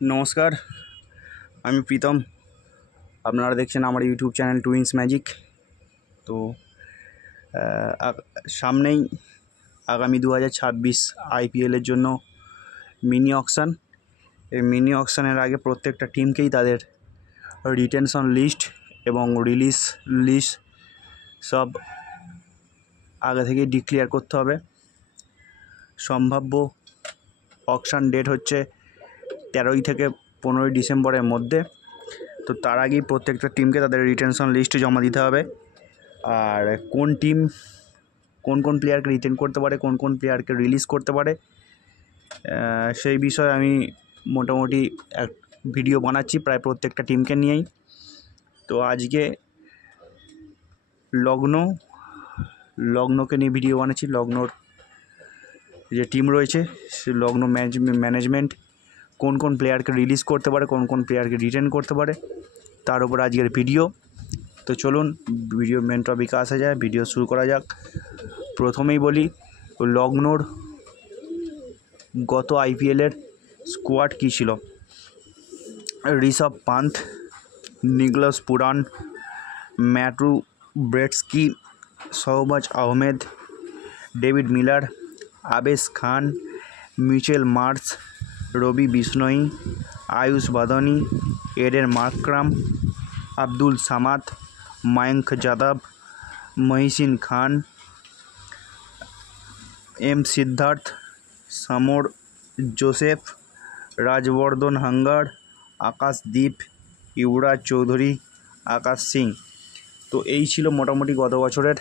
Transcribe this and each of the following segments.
নমস্কার, আমি প্রীতম। আপনারা দেখছেন আমার ইউটিউব চ্যানেল টুইন্স ম্যাজিক। তো সামনেই আগামী 2026 আইপিএলের জন্য মিনি অকশান। এই মিনি অকশানের আগে প্রত্যেকটা টিমকেই তাদের রিটেনশন লিস্ট এবং রিলিজ লিস্ট সব আগে থেকেই ডিক্লেয়ার করতে হবে। সম্ভাব্য অকশান ডেট হচ্ছে 13 থেকে 15 ডিসেম্বরের মধ্যে। তো তার আগেই প্রত্যেকটা টিমকে তাদের রিটেনশন লিস্ট জমা দিতে হবে। আর কোন টিম কোন প্লেয়ারকে রিটেন করতে পারে, কোন প্লেয়ারকে রিলিজ করতে পারে, সেই বিষয়ে আমি মোটামুটি এক ভিডিও বানাচ্ছি প্রায় প্রত্যেকটা টিমকে নিয়েই। তো আজকে লগ্নকে নিয়ে ভিডিও বানাচ্ছি। লগ্নর যে টিম রয়েছে সে লগ্ন ম্যানেজমেন্ট কোন প্লেয়ারকে রিলিজ করতে পারে, কোন প্লেয়ারকে রিটেন করতে পারে, তার উপর আজকের ভিডিও। তো চলুন ভিডিও মেন টপিকে আসা যায়, ভিডিও শুরু করা যাক। প্রথমেই বলি লগ্নর গত আইপিএলের স্কোয়াড কী ছিল। ঋষভ পান্থ, নিকলাস পুরান, ম্যাথু ব্রেটস্কি, শহবাজ আহমেদ, ডেভিড মিলার, আবেশ খান, মিচেল মার্শ, রবি বিষ্ণোই, আয়ুষ বাদানি, এডেন মার্করাম, আব্দুল সামাদ, মায়াঙ্ক যাদব, মহিসিন খান, এম সিদ্ধার্থ, সমর জোসেফ, রাজবর্ধন হাঙ্গার, আকাশদীপ, ইউবরাজ চৌধুরী, আকাশ সিং। তো এই ছিল মোটামুটি গত বছরের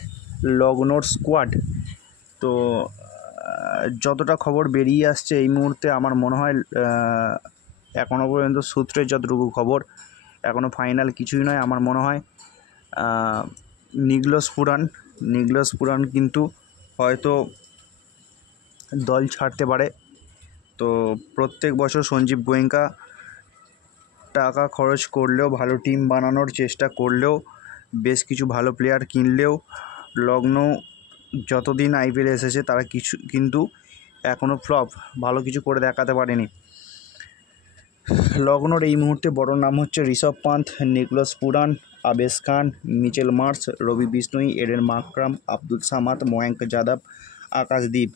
লগ্নর স্কোয়াড। তো যতটা খবর বেরিয়ে আসছে এই মুহূর্তে আমার মনে হয় এখনও পর্যন্ত সূত্রের যতটুকু খবর, এখনও ফাইনাল কিছুই নয়। আমার মনে হয় নিকলাস পুরান কিন্তু হয়তো দল ছাড়তে পারে। তো প্রত্যেক বছর সঞ্জীব গোয়েঙ্কা টাকা খরচ করলেও, ভালো টিম বানানোর চেষ্টা করলেও, বেশ কিছু ভালো প্লেয়ার কিনলেও লগ্ন যতদিন আইপিএলে এসেছে তারা কিন্তু এখনও ভালো কিছু করে দেখাতে পারেনি। লগ্নর এই মুহূর্তে বড় নাম হচ্ছে ঋষভ পান্থ, নিকলাস পুরান, আবেশ খান, মিচেল মার্শ, রবি বিষ্ণোই, এডেন মার্করাম, আব্দুল সামাদ, মায়াঙ্ক যাদব, আকাশদীপ।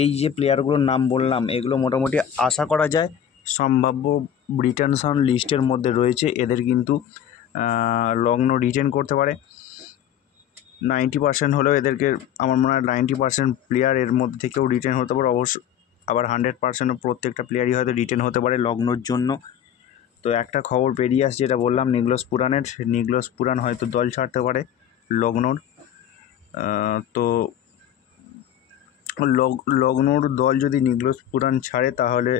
এই যে প্লেয়ারগুলোর নাম বললাম এগুলো মোটামুটি আশা করা যায় সম্ভাব্য রিটেনশন লিস্টের মধ্যে রয়েছে। এদের কিন্তু লগ্ন রিটেন করতে পারে 90% হলেও। এদেরকে আমার মনে হয় 90% প্লেয়ার এর মধ্যে থেকেও রিটেন হতে পারে অবশ্য। আবার 100% প্রত্যেকটা প্লেয়ারই হয়তো রিটেন হতে পারে লগ্নর জন্য। তো একটা খবর বেরিয়ে আসছে, যেটা বললাম নিকলাস পুরান হয়তো দল ছাড়তে পারে লগ্নর। তো লগ্নর দল যদি নিকলাস পুরান ছাড়ে তাহলে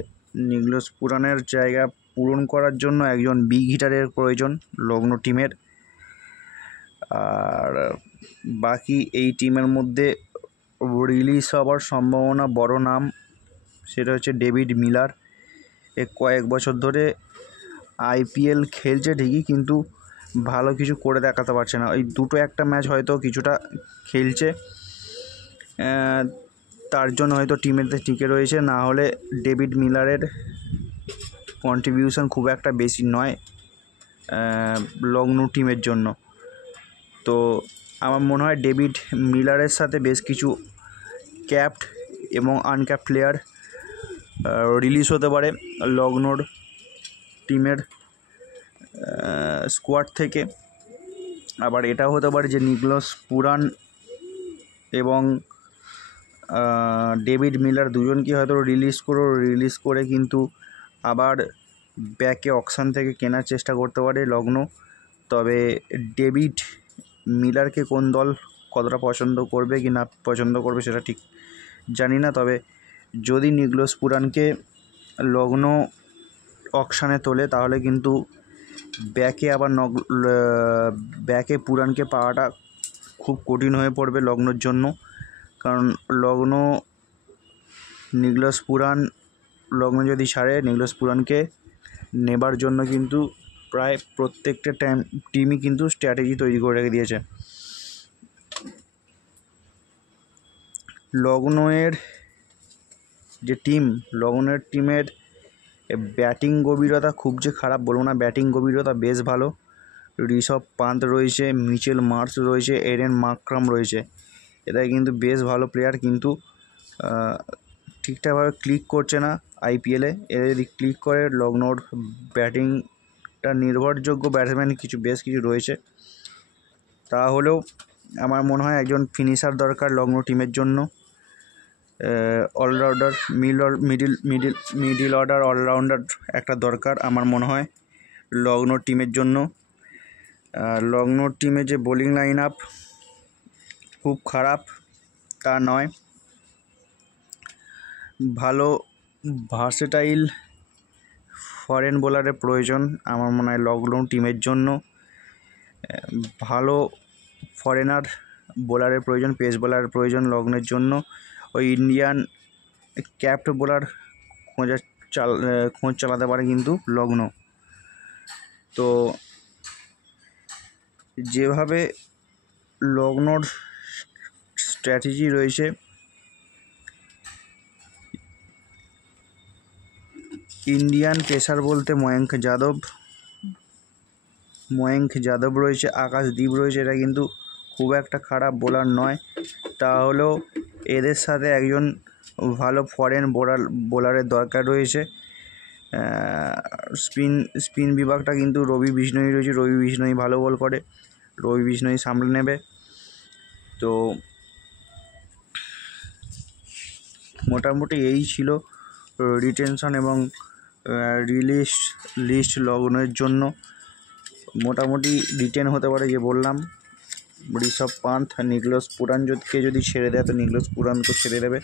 নিকলাস পুরানের জায়গা পূরণ করার জন্য একজন বিগ হিটারের প্রয়োজন লগ্ন টিমের। আর বাকি এই টিমের মধ্যে রিলিজ হওয়ার সম্ভাবনা বড় নাম, সেটা হচ্ছে ডেভিড মিলার। কয়েক বছর ধরে আইপিএল খেলছে ঠিকই, কিন্তু ভালো কিছু করে দেখাতে পারছে না। ওই দুটো একটা ম্যাচ হয়তো কিছুটা খেলছে, তার জন্য হয়তো টিমেতে টিকে রয়েছে। না হলে ডেভিড মিলারের কন্ট্রিবিউশন খুব একটা বেশি নয় লগ্ন টিমের জন্য। তো আমার মনে হয় ডেভিড মিলারের সাথে বেশ কিছু ক্যাপড এবং আনক্যাপড প্লেয়ার রিলিজ হতে পারে লগ্নর টিমের স্কোয়াড থেকে। আবার এটাও হতে পারে যে নিকলাস পুরান এবং ডেভিড মিলার দুজনকে হয়তো রিলিজ করে কিন্তু আবার ব্যাকে অকশান থেকে কেনার চেষ্টা করতে পারে লগ্ন। তবে ডেভিড মিলারকে কোন দল কতটা পছন্দ করবে কি না পছন্দ করবে সেটা ঠিক জানি না। তবে যদি নিকলাস পুরানকে লগ্ন অকশানে তোলে তাহলে কিন্তু ব্যাকে পুরানকে পাওয়াটা খুব কঠিন হয়ে পড়বে লগ্নর জন্য। কারণ লগ্ন যদি ছাড়ে নিকলাস পুরানকে নেবার জন্য কিন্তু প্রায় প্রত্যেকটা টিমই কিন্তু স্ট্র্যাটেজি তৈরি করে রেখে দিয়েছে। লগ্নের টিমের ব্যাটিং গভীরতা খুব যে খারাপ বলবো না, ব্যাটিং গভীরতা বেশ ভালো। ঋষভ পান্ত রয়েছে, মিচেল মার্শ রয়েছে, এডেন মাকরাম রয়েছে, এরা কিন্তু বেশ ভালো প্লেয়ার, কিন্তু ঠিকঠাকভাবে ক্লিক করছে না আইপিএলে। এরা যদি ক্লিক করে, লখনৌর ব্যাটিংটা নির্ভরযোগ্য ব্যাটসম্যান বেশ কিছু রয়েছে, তাহলেও আমার মনে হয় একজন ফিনিশার দরকার লখনৌ টিমের জন্য। অলরাউন্ডার মিডিল অর্ডার অলরাউন্ডার একটা দরকার আমার মনে হয় লখনৌ টিমের জন্য। লখনৌ টিমে যে বোলিং লাইন আপ খুব খারাপ তা নয়, ভালো ভার্সেটাইল ফরেন বোলারের প্রয়োজন আমার মনে হয় লখনৌ টিমের জন্য। ভালো ফরেনার বোলারের প্রয়োজন, পেস বোলারের প্রয়োজন লখনৌর জন্য। ওই ইন্ডিয়ান ক্যাপ্ট বোলার খোঁজ চালাতে পারে কিন্তু লখনৌ। তো যেভাবে লখনৌর স্ট্র্যাটেজি রয়েছে, ইন্ডিয়ান পেসার বলতে ময়ঙ্ক যাদব রয়েছে, আকাশদীপ রয়েছে, এরা কিন্তু খুব একটা খারাপ বোলার নয়। তাহলেও এদের সাথে একজন ভালো ফরেন বোলারের দরকার রয়েছে। স্পিন বিভাগটা কিন্তু রবি বিষ্ণই রয়েছে, রবি বিষ্ণই ভালো বল করে, রবি বিষ্ণই সামলে নেবে। তো মোটামুটি এই ছিল রিটেনশন এবং রিলিজ লিস্ট লখনৌয়ের জন্য। মোটামুটি রিটেন হতে পারে, যে বললাম ঋষভ পান্থ, নিকোলাস পুরানকে যদি ছেড়ে দেয় তো নিকোলাস পুরানকে ছেড়ে দেবে।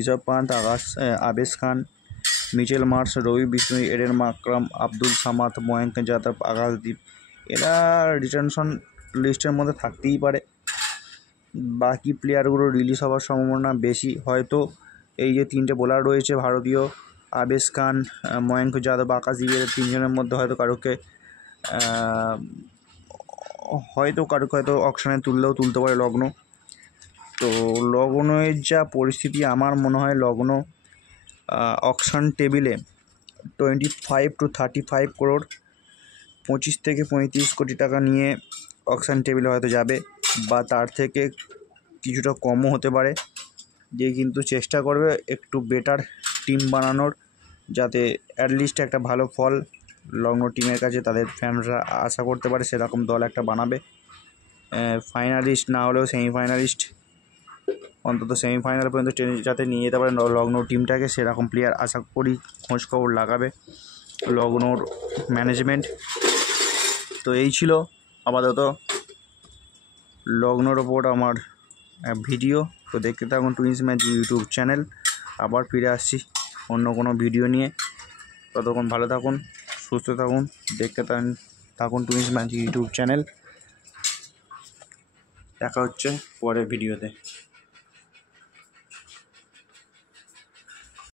ঋষভ পান্থ, আবেশ খান, মিচেল মার্শ, রবি বিষ্ণই, এডেন মাকরাম, আব্দুল সামাদ, ময়ঙ্ক যাদব, আকাশদীপ, এরা রিটেনশন লিস্টের মধ্যে থাকতেই পারে। বাকি প্লেয়ারগুলো রিলিজ হওয়ার সম্ভাবনা বেশি। হয়তো এই যে তিনটে বোলার রয়েছে ভারতীয়, আবেশ খান, ময়ঙ্ক যাদব, আকাশদীপ, এদের তিনজনের মধ্যে হয়তো কারোকে হয়তো অকশনে তুলতে পারে লখনৌ। তো লখনৌয়ের যা পরিস্থিতি, আমার মনে হয় লখনৌ অকশন টেবিলে 25 to 35 crore 25 থেকে 35 কোটি টাকা নিয়ে অকশন টেবিলে হয়তো যাবে, বা তার থেকে কিছুটা কমও হতে পারে। যে কিন্তু চেষ্টা করবে একটু বেটার টিম বানানোর, যাতে অ্যাটলিস্ট একটা ভালো ফল লখনৌ টিমের কাছে তাদের ফ্যানরা আশা করতে পারে, সেরকম দল একটা বানাবে। ফাইনালিস্ট না হলেও সেমিফাইনালিস্ট, অন্তত সেমিফাইনাল পর্যন্ত যাতে নিয়ে যেতে পারে লখনৌ টিমটাকে, সেরকম প্লেয়ার আশা করি খোঁজখবর লাগাবে লখনৌর ম্যানেজমেন্ট। তো এই ছিল আপাতত লখনৌর ওপর আমার ভিডিও। তো দেখতে থাকুন টুইন্স ম্যাজিক ইউটিউব চ্যানেল। আবার ফিরে আসছি অন্য কোনো ভিডিও নিয়ে। ততক্ষণ ভালো থাকুন, সুস্থ থাকুন, দেখতে থাকুন টুইন্স ম্যাজিক ইউটিউব চ্যানেল। দেখা হচ্ছে পরের ভিডিওতে।